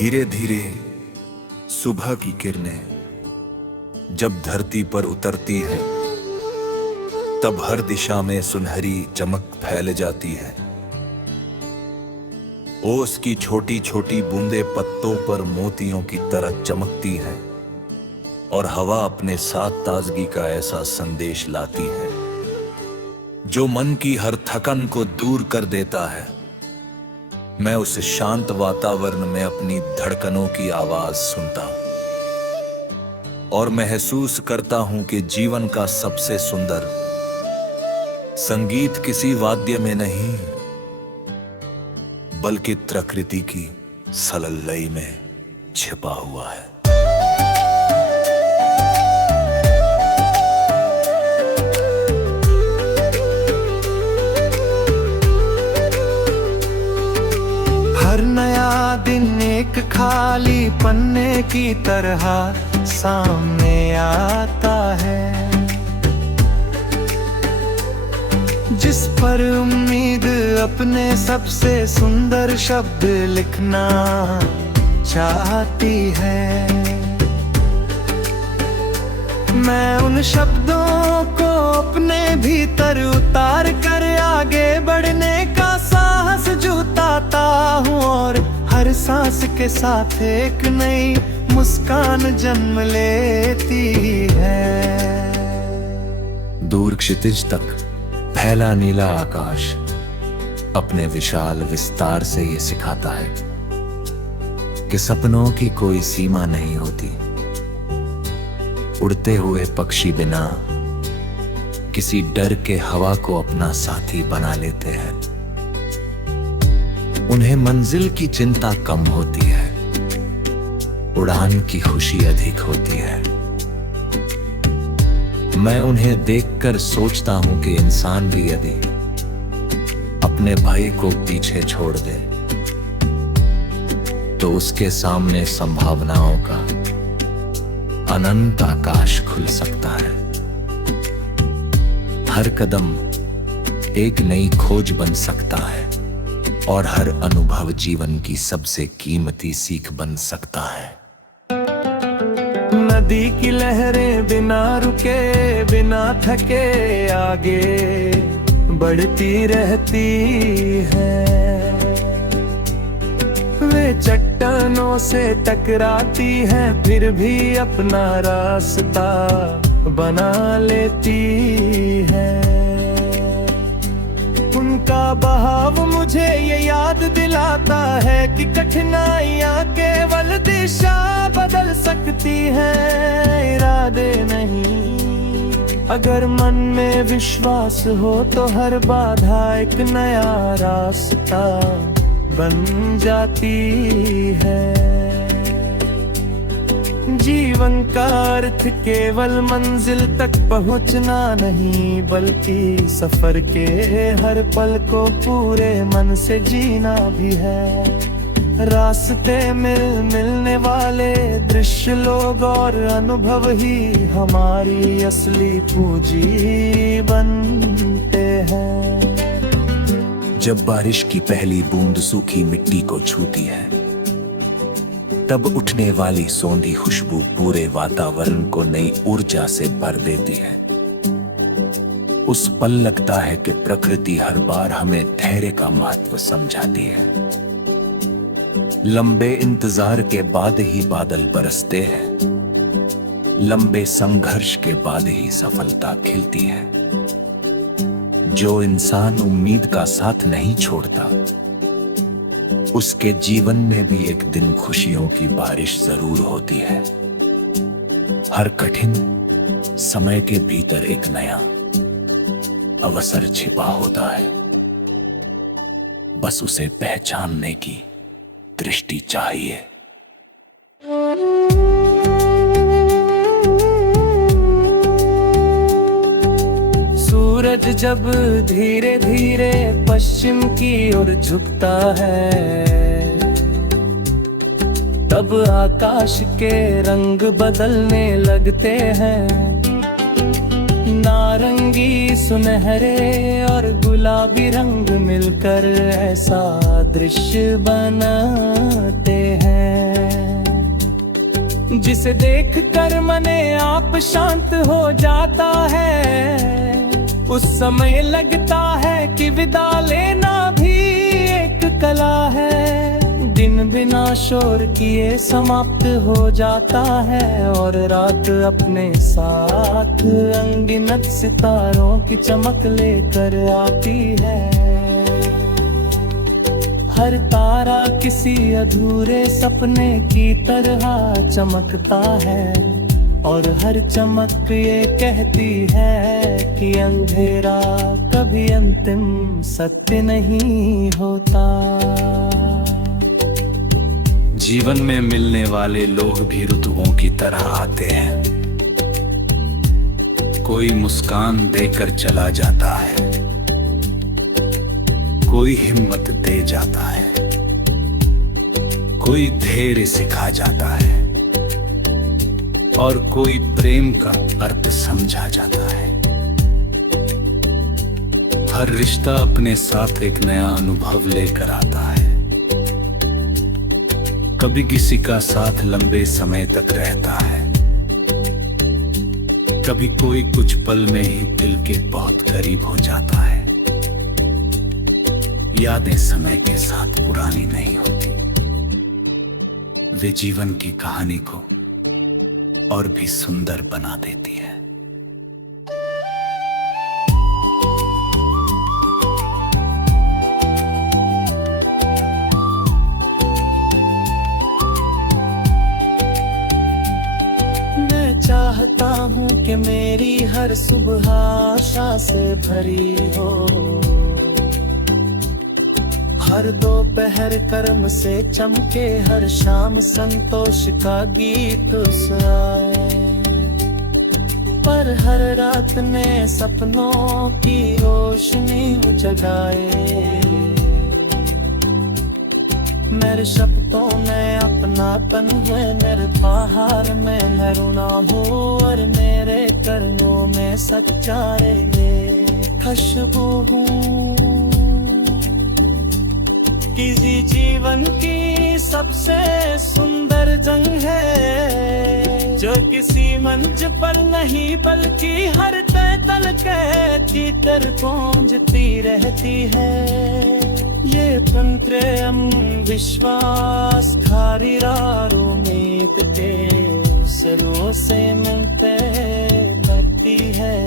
धीरे धीरे सुबह की किरणें जब धरती पर उतरती है, तब हर दिशा में सुनहरी चमक फैल जाती है। ओस की छोटी छोटी बूंदें पत्तों पर मोतियों की तरह चमकती है और हवा अपने साथ ताजगी का ऐसा संदेश लाती है जो मन की हर थकन को दूर कर देता है। मैं उस शांत वातावरण में अपनी धड़कनों की आवाज सुनता हूं और महसूस करता हूं कि जीवन का सबसे सुंदर संगीत किसी वाद्य में नहीं, बल्कि प्रकृति की सरल लय में छिपा हुआ है। हर नया दिन एक खाली पन्ने की तरह सामने आता है, जिस पर उम्मीद अपने सबसे सुंदर शब्द लिखना चाहती है। मैं उन शब्दों को अपने भीतर उतार कर आगे बढ़ने का साहस जुटाता हूँ और हर सांस के साथ एक नई मुस्कान जन्म लेती है। दूर क्षितिज तक फैला नीला आकाश अपने विशाल विस्तार से ये सिखाता है कि सपनों की कोई सीमा नहीं होती। उड़ते हुए पक्षी बिना किसी डर के हवा को अपना साथी बना लेते हैं। उन्हें मंजिल की चिंता कम होती है, उड़ान की खुशी अधिक होती है। मैं उन्हें देखकर सोचता हूं कि इंसान भी यदि अपने भय को पीछे छोड़ दे तो उसके सामने संभावनाओं का अनंत आकाश खुल सकता है। हर कदम एक नई खोज बन सकता है और हर अनुभव जीवन की सबसे कीमती सीख बन सकता है। नदी की लहरें बिना रुके बिना थके आगे बढ़ती रहती है। वे चट्टानों से टकराती हैं फिर भी अपना रास्ता बना लेती है। उनका बहाव मुझे ये याद दिलाता है कि कठिनाइयां केवल दिशा बदल सकती हैं, इरादे नहीं। अगर मन में विश्वास हो तो हर बाधा एक नया रास्ता बन जाती है। जीवन का अर्थ केवल मंजिल तक पहुंचना नहीं, बल्कि सफर के हर पल को पूरे मन से जीना भी है। रास्ते मिलने वाले दृश्य, लोग और अनुभव ही हमारी असली पूंजी बनते हैं। जब बारिश की पहली बूंद सूखी मिट्टी को छूती है, तब उठने वाली सौंधी खुशबू पूरे वातावरण को नई ऊर्जा से भर देती है। उस पल लगता है कि प्रकृति हर बार हमें धैर्य का महत्व समझाती है। लंबे इंतजार के बाद ही बादल बरसते हैं, लंबे संघर्ष के बाद ही सफलता खिलती है। जो इंसान उम्मीद का साथ नहीं छोड़ता, उसके जीवन में भी एक दिन खुशियों की बारिश जरूर होती है। हर कठिन समय के भीतर एक नया अवसर छिपा होता है, बस उसे पहचानने की दृष्टि चाहिए। सूरज जब धीरे धीरे पश्चिम की ओर झुकता है, तब आकाश के रंग बदलने लगते हैं। नारंगी, सुनहरे और गुलाबी गुलाबी रंग मिलकर ऐसा दृश्य बनाते हैं, जिसे देखकर मने आप शांत हो जाता है। उस समय लगता है कि विदा लेना भी एक कला है। दिन बिना शोर किए समाप्त हो जाता है और रात अपने साथ अनगिनत सितारों की चमक लेकर आती है। हर तारा किसी अधूरे सपने की तरह चमकता है और हर चमक ये कहती है कि अंधेरा कभी अंतिम सत्य नहीं होता। जीवन में मिलने वाले लोग भी ऋतुओं की तरह आते हैं। कोई मुस्कान देकर चला जाता है, कोई हिम्मत दे जाता है, कोई धैर्य सिखा जाता है और कोई प्रेम का अर्थ समझा जाता है। हर रिश्ता अपने साथ एक नया अनुभव लेकर आता है। कभी किसी का साथ लंबे समय तक रहता है, कभी कोई कुछ पल में ही दिल के बहुत करीब हो जाता है। यादें समय के साथ पुरानी नहीं होती, वे जीवन की कहानी को और भी सुंदर बना देती है। मैं चाहता हूँ कि मेरी हर सुबह आशा से भरी हो, हर दोपहर कर्म से चमके, हर शाम संतोष का गीत सुनाए। पर हर रात ने सपनों की रोशनी जगाए। मेरे शब्दों में अपनापन है, मेरे बाहर में मैं रूना हूँ और मेरे कर्णों में सच्चाई खुशबू हूँ। किसी जीवन की सबसे सुंदर जंग है, जो किसी मंच पर नहीं बल्कि हर तय तल के भीतर गूंजती रहती है। ये प्रेम विश्वास खारी उम्मीद के सरों से मिलते करती है।